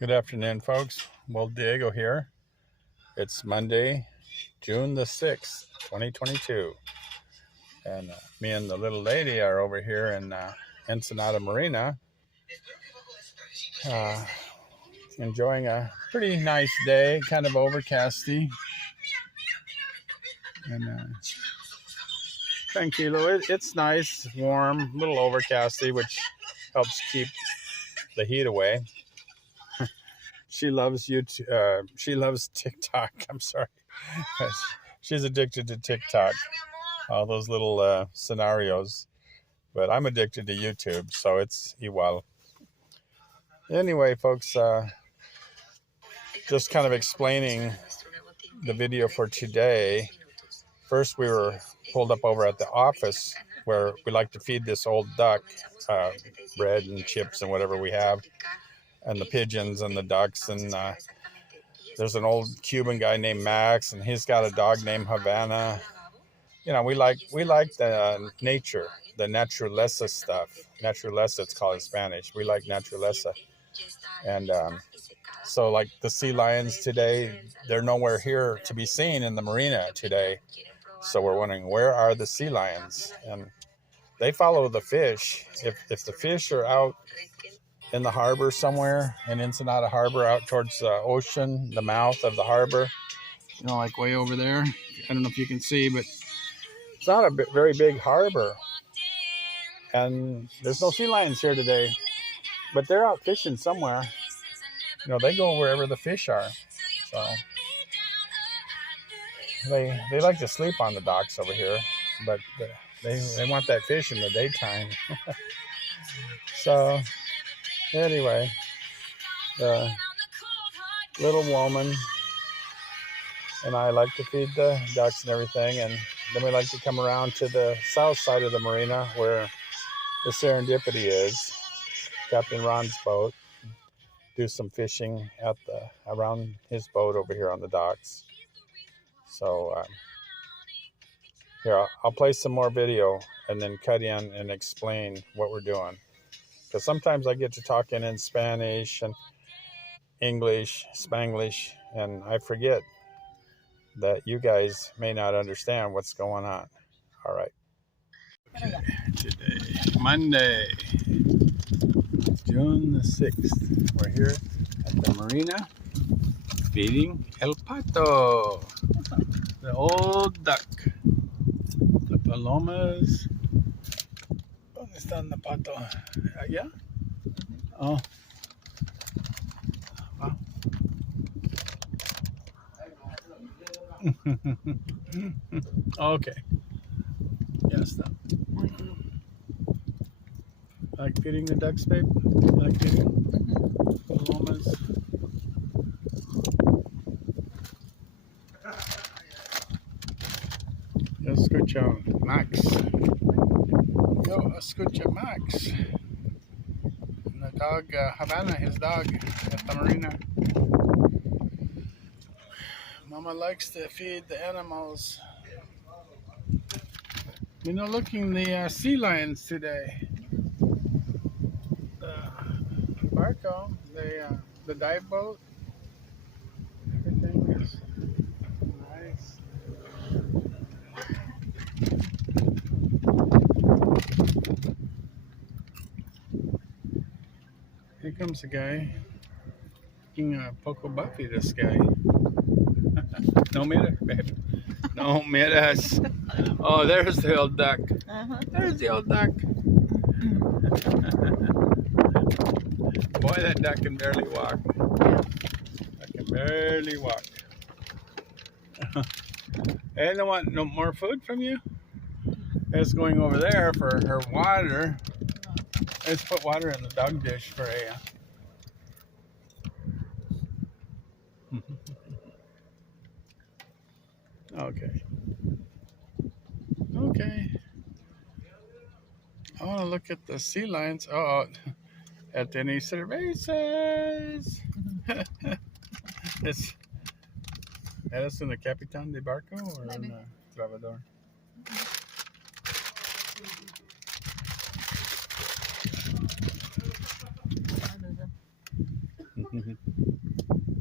Good afternoon, folks. Well, Diego here. It's Monday, June the 6th, 2022. And me and the little lady are over here in Ensenada Marina, uh, enjoying a pretty nice day, kind of overcasty. And tranquilo. It's nice, warm, a little overcasty, which helps keep the heat away. She loves YouTube. She loves TikTok. I'm sorry. She's addicted to TikTok. All those little scenarios. But I'm addicted to YouTube, so it's igual. Anyway, folks, just kind of explaining the video for today. First, we were pulled up over at the office where we like to feed this old duck bread and chips and whatever we have, and the pigeons and the ducks. And there's an old Cuban guy named Max, and he's got a dog named Havana. You know, we like the nature, the naturaleza stuff. Naturaleza, it's called in Spanish. We like naturaleza. And so like the sea lions today, they're nowhere here to be seen in the marina today. So we're wondering, where are the sea lions? And they follow the fish. If the fish are out in the harbor somewhere, in Ensenada Harbor, out towards the ocean, the mouth of the harbor, you know, like way over there. I don't know if you can see, but it's not a very big harbor. And there's no sea lions here today, but they're out fishing somewhere. You know, they go wherever the fish are. So they like to sleep on the docks over here, but they want that fish in the daytime. So anyway, the little woman and I like to feed the ducks and everything, and then we like to come around to the south side of the marina where the Serendipity is, Captain Ron's boat, do some fishing around his boat over here on the docks. So here, I'll play some more video and then cut in and explain what we're doing. Because sometimes I get to talking in Spanish and English, Spanglish, and I forget that you guys may not understand what's going on. All right. Okay, today, Monday, June the 6th. We're here at the marina feeding El Pato, the old duck. The palomas. ¿Dónde están the pato? ¿Allá? Oh. Wow. Okay. Yeah, stop. Like feeding the ducks, babe? Like feeding palomas? Escucha Max. Yo, escucha Max. And the dog, Havana, his dog, at the marina. Mama likes to feed the animals. You know, looking the sea lions today. The barco, the dive boat. Everything is nice. Here comes a guy. Looking poco buffy, this guy. No mira, babe. No miras. Oh, there's the old duck. There's the old duck. Boy, that duck can barely walk. I can barely walk. And I want no more food from you? It's going over there for her water. Let's put water in the dog dish for a. Okay. Okay. I want to look at the sea lions. Oh, at any cervezas. ¿Eres una capitán de barco or una trabajador?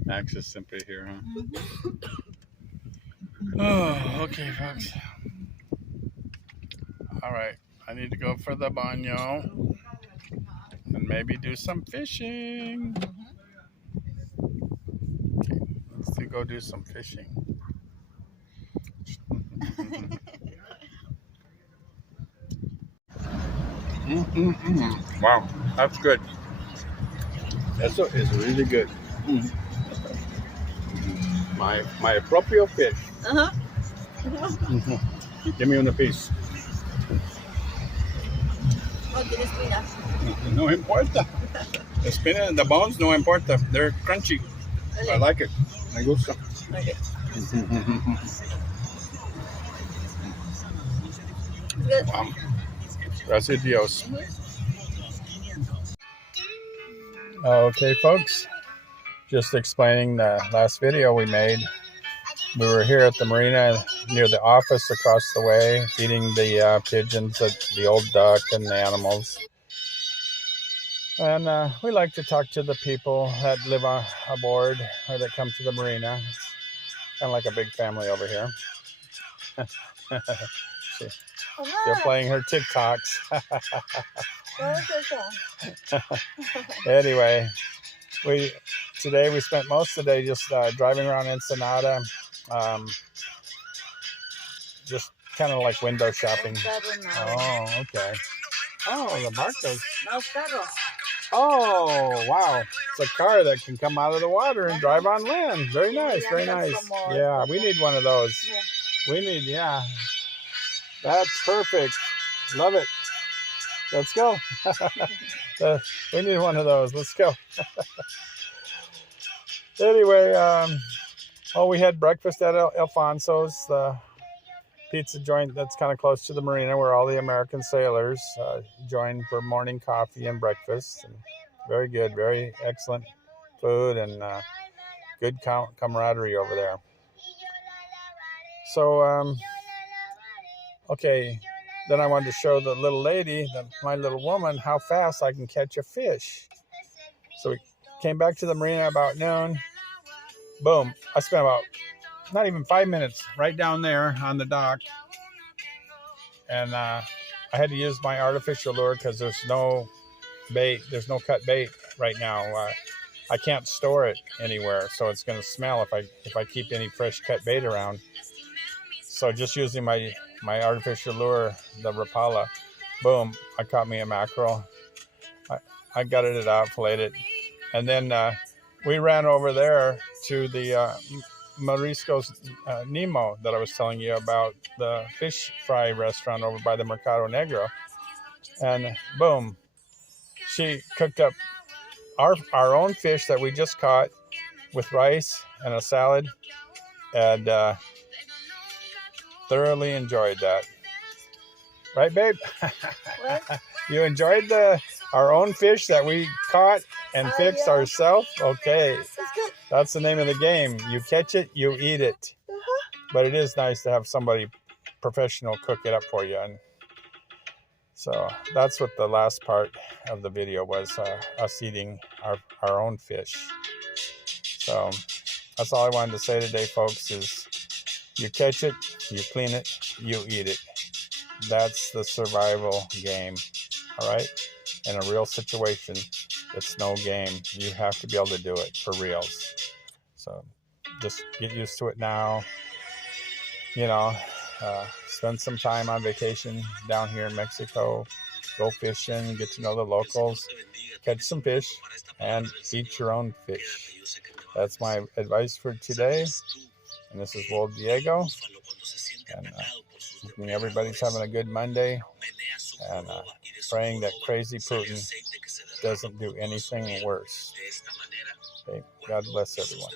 Max is simply here, huh? Oh, okay, folks. All right, I need to go for the baño and maybe do some fishing. Okay, let's go do some fishing. Wow, that's good. Eso is really good. My propio fish. Give me una piece. Oh, tiene espinas. No importa. The spin and the bones, no importa. They're crunchy. I like it. Me gusta. Okay. Good. Wow. Gracias Dios. Okay, folks. Just explaining the last video we made. We were here at the marina near the office across the way, feeding the pigeons, the old duck, and the animals. And we like to talk to the people that live aboard or that come to the marina. It's kind of like a big family over here. They're playing her TikToks. Anyway, today we spent most of the day just driving around Ensenada, just kind of like window shopping. Oh, okay. Oh, the barcos. No, carro. Oh, wow. It's a car that can come out of the water and drive on land. Very nice, very nice. Yeah, we need one of those. We need, yeah. That's perfect. Love it. Let's go. We need one of those. Let's go. Anyway, we had breakfast at Alfonso's, the pizza joint that's kind of close to the marina where all the American sailors join for morning coffee and breakfast. And very good, very excellent food and good camaraderie over there. So, okay, then I wanted to show the little lady, my little woman, how fast I can catch a fish. So we came back to the marina about noon. Boom, I spent about not even 5 minutes right down there on the dock. And I had to use my artificial lure because there's no bait, there's no cut bait right now. I can't store it anywhere, so it's going to smell if I keep any fresh cut bait around. So just using my artificial lure, the Rapala, boom, I caught me a mackerel. I gutted it out, filleted it, and then we ran over there to the Mariscos Nemo that I was telling you about, the fish fry restaurant over by the Mercado Negro. And boom, she cooked up our own fish that we just caught with rice and a salad, and thoroughly enjoyed that. Right, babe? What? You enjoyed our own fish that we caught and fixed ourselves? Okay. That's the name of the game. You catch it, you eat it. But it is nice to have somebody professional cook it up for you. And so that's what the last part of the video was, us eating our own fish. So that's all I wanted to say today, folks, is you catch it, you clean it, you eat it. That's the survival game, all right? In a real situation, it's no game. You have to be able to do it for reals. So just get used to it now. You know, spend some time on vacation down here in Mexico. Go fishing, get to know the locals, catch some fish, and eat your own fish. That's my advice for today. And this is Will Diego. And hoping everybody's having a good Monday. And praying that crazy Putin doesn't do anything worse. Okay, God bless everyone.